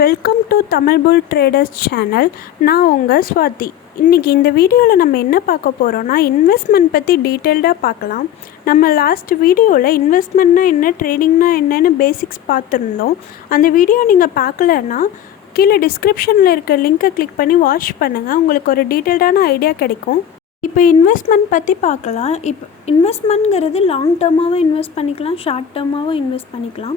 Welcome to Tamil bull traders channel. நான் உங்கள் ஸ்வாதி. இன்றைக்கி இந்த வீடியோவில் நம்ம என்ன பார்க்க போகிறோன்னா, இன்வெஸ்ட்மெண்ட் பற்றி டீட்டெயில்டாக பார்க்கலாம். நம்ம லாஸ்ட் வீடியோவில் இன்வெஸ்ட்மெண்ட்னா என்ன, ட்ரேடிங்னா என்னென்னு பேசிக்ஸ் பார்த்துருந்தோம். அந்த வீடியோ நீங்கள் பார்க்கலன்னா கீழே டிஸ்கிரிப்ஷனில் இருக்க லிங்க்கை கிளிக் பண்ணி வாட்ச் பண்ணுங்கள். உங்களுக்கு ஒரு டீட்டெயில்டான ஐடியா கிடைக்கும். இப்போ இன்வெஸ்ட்மெண்ட் பற்றி பார்க்கலாம். இப்போ இன்வெஸ்ட்மெண்ட்ங்கிறது லாங் டேர்மாகவும் இன்வெஸ்ட் பண்ணிக்கலாம், ஷார்ட் டேர்மாகவும் இன்வெஸ்ட் பண்ணிக்கலாம்.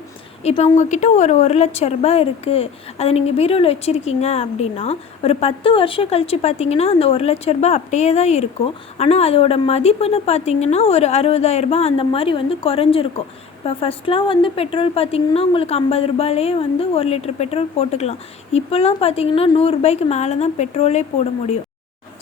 இப்போ உங்ககிட்ட ஒரு 1,00,000 இருக்குது, அதை நீங்கள் பீரோவில் வச்சுருக்கீங்க அப்படின்னா, ஒரு 10 வருஷம் கழித்து பார்த்தீங்கன்னா அந்த 1,00,000 அப்படியே தான் இருக்கும். ஆனால் அதோட மதிப்புன்னு பார்த்தீங்கன்னா ஒரு 60,000 அந்த மாதிரி குறைஞ்சிருக்கும். இப்போ ஃபஸ்ட்லாம் பெட்ரோல் பார்த்திங்கன்னா உங்களுக்கு 50 ரூபாயிலே 1 லிட்டர் பெட்ரோல் போட்டுக்கலாம். இப்போல்லாம் பார்த்திங்கன்னா 100 ரூபாய்க்கு மேலே தான் பெட்ரோலே போட முடியும்.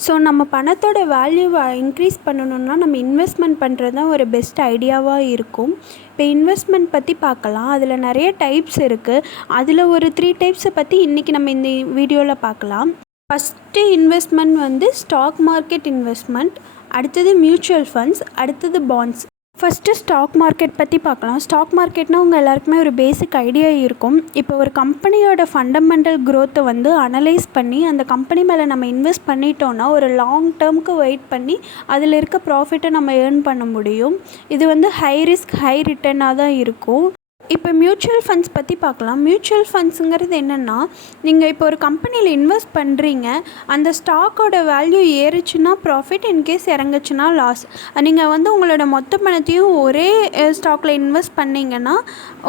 ஸோ நம்ம பணத்தோட வேல்யூவை இன்க்ரீஸ் பண்ணணுன்னா நம்ம இன்வெஸ்ட்மெண்ட் பண்ணுறது தான் ஒரு பெஸ்ட் ஐடியாவாக இருக்கும். இப்போ இன்வெஸ்ட்மெண்ட் பற்றி பார்க்கலாம். அதில் நிறைய டைப்ஸ் இருக்குது. அதில் ஒரு 3 டைப்ஸை பற்றி இன்றைக்கி நம்ம இந்த வீடியோவில் பார்க்கலாம். First investment stock market investment, அடுத்தது மியூச்சுவல் ஃபண்ட்ஸ், அடுத்தது பாண்ட்ஸ். ஃபஸ்ட்டு ஸ்டாக் மார்க்கெட் பற்றி பார்க்கலாம். ஸ்டாக் மார்க்கெட்னால் உங்கள் எல்லாருக்குமே ஒரு பேசிக் ஐடியா இருக்கும். இப்போ ஒரு கம்பெனியோட ஃபண்டமெண்டல் க்ரோத்தை அனலைஸ் பண்ணி அந்த கம்பெனி மேலே நம்ம இன்வெஸ்ட் பண்ணிட்டோன்னா ஒரு லாங் டேர்முக்கு வெயிட் பண்ணி அதில் இருக்க ப்ராஃபிட்டை நம்ம ஏர்ன் பண்ண முடியும். இது ஹை ரிஸ்க் ஹை ரிட்டர்னாக தான் இருக்கும். இப்போ மியூச்சுவல் ஃபண்ட்ஸ் பற்றி பார்க்கலாம். மியூச்சுவல் ஃபண்ட்ஸுங்கிறது என்னென்னா, நீங்கள் இப்போ ஒரு கம்பெனியில் இன்வெஸ்ட் பண்ணுறீங்க, அந்த ஸ்டாக்கோட வேல்யூ ஏறுச்சுன்னா ப்ராஃபிட், இன்கேஸ் இறங்குச்சுன்னா லாஸ். நீங்கள் உங்களோட மொத்த பணத்தையும் ஒரே ஸ்டாக்கில் இன்வெஸ்ட் பண்ணிங்கன்னா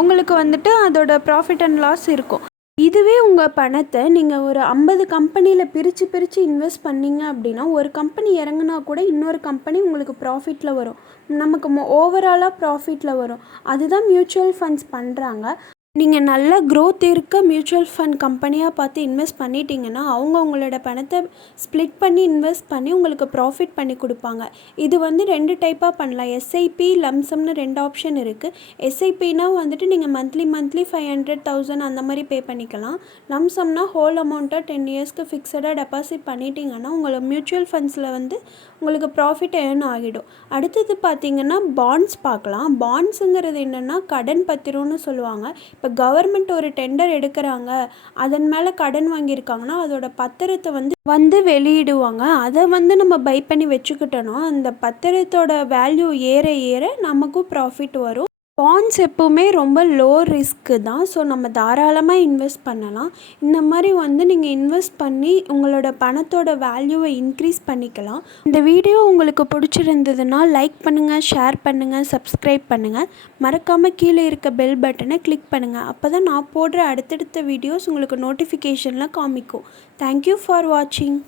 உங்களுக்கு அதோட ப்ராஃபிட் அண்ட் லாஸ் இருக்கும். இதுவே உங்கள் பணத்தை நீங்கள் ஒரு 50 கம்பெனியில் பிரித்து இன்வெஸ்ட் பண்ணிங்க அப்படின்னா, ஒரு கம்பெனி இறங்குனா கூட இன்னொரு கம்பெனி உங்களுக்கு ப்ராஃபிட்டில் வரும். நமக்கு ஓவராலாக ப்ராஃபிட்டில் வரும். அதுதான் மியூச்சுவல் ஃபண்ட்ஸ் பண்ணுறாங்க. நீங்கள் நல்ல க்ரோத் இருக்க மியூச்சுவல் ஃபண்ட் கம்பெனியாக பார்த்து இன்வெஸ்ட் பண்ணிட்டீங்கன்னா அவங்க உங்களோட பணத்தை ஸ்ப்ளிட் பண்ணி இன்வெஸ்ட் பண்ணி உங்களுக்கு ப்ராஃபிட் பண்ணி கொடுப்பாங்க. இது 2 டைப்பாக பண்ணலாம். எஸ்ஐபி, லம்சம்னு 2 ஆப்ஷன் இருக்குது. எஸ்ஐபினா நீங்கள் மந்த்லி 500,000 அந்த மாதிரி பே பண்ணிக்கலாம். லம்சம்னா ஹோல் அமௌண்ட்டாக 10 இயர்ஸ்க்கு ஃபிக்ஸடாக டெபாசிட் பண்ணிட்டீங்கன்னா உங்களுக்கு மியூச்சுவல் ஃபண்ட்ஸில் உங்களுக்கு ப்ராஃபிட் ஏர்ன் ஆகிடும். அடுத்தது பார்த்திங்கன்னா பாண்ட்ஸ் பார்க்கலாம். பாண்ட்ஸுங்கிறது என்னென்னா கடன் பத்திரம்னு சொல்லுவாங்க. இப்போ கவர்மெண்ட் ஒரு டெண்டர் எடுக்கிறாங்க, அதன் மேலே கடன் வாங்கியிருக்காங்கன்னா அதோட பத்திரத்தை வெளியிடுவாங்க. அதை நம்ம பை பண்ணி வச்சுக்கிட்டோன்னா அந்த பத்திரத்தோட வேல்யூ ஏற ஏற நமக்கும் ப்ராஃபிட் வரும். பாண்ட்ஸ் எப்போவுமே ரொம்ப லோ ரிஸ்க்கு தான். ஸோ நம்ம தாராளமாக இன்வெஸ்ட் பண்ணலாம். இந்த மாதிரி நீங்கள் இன்வெஸ்ட் பண்ணி உங்களோட பணத்தோட வேல்யூவை இன்க்ரீஸ் பண்ணிக்கலாம். இந்த வீடியோ உங்களுக்கு பிடிச்சிருந்ததுன்னா லைக் பண்ணுங்கள், ஷேர் பண்ணுங்கள், சப்ஸ்கிரைப் பண்ணுங்கள். மறக்காமல் கீழே இருக்க பெல் பட்டனை கிளிக் பண்ணுங்கள். அப்போ தான் நான் போடுற அடுத்தடுத்த வீடியோஸ் உங்களுக்கு நோட்டிஃபிகேஷனில் காமிக்கும். தேங்க்யூ ஃபார் வாட்சிங்.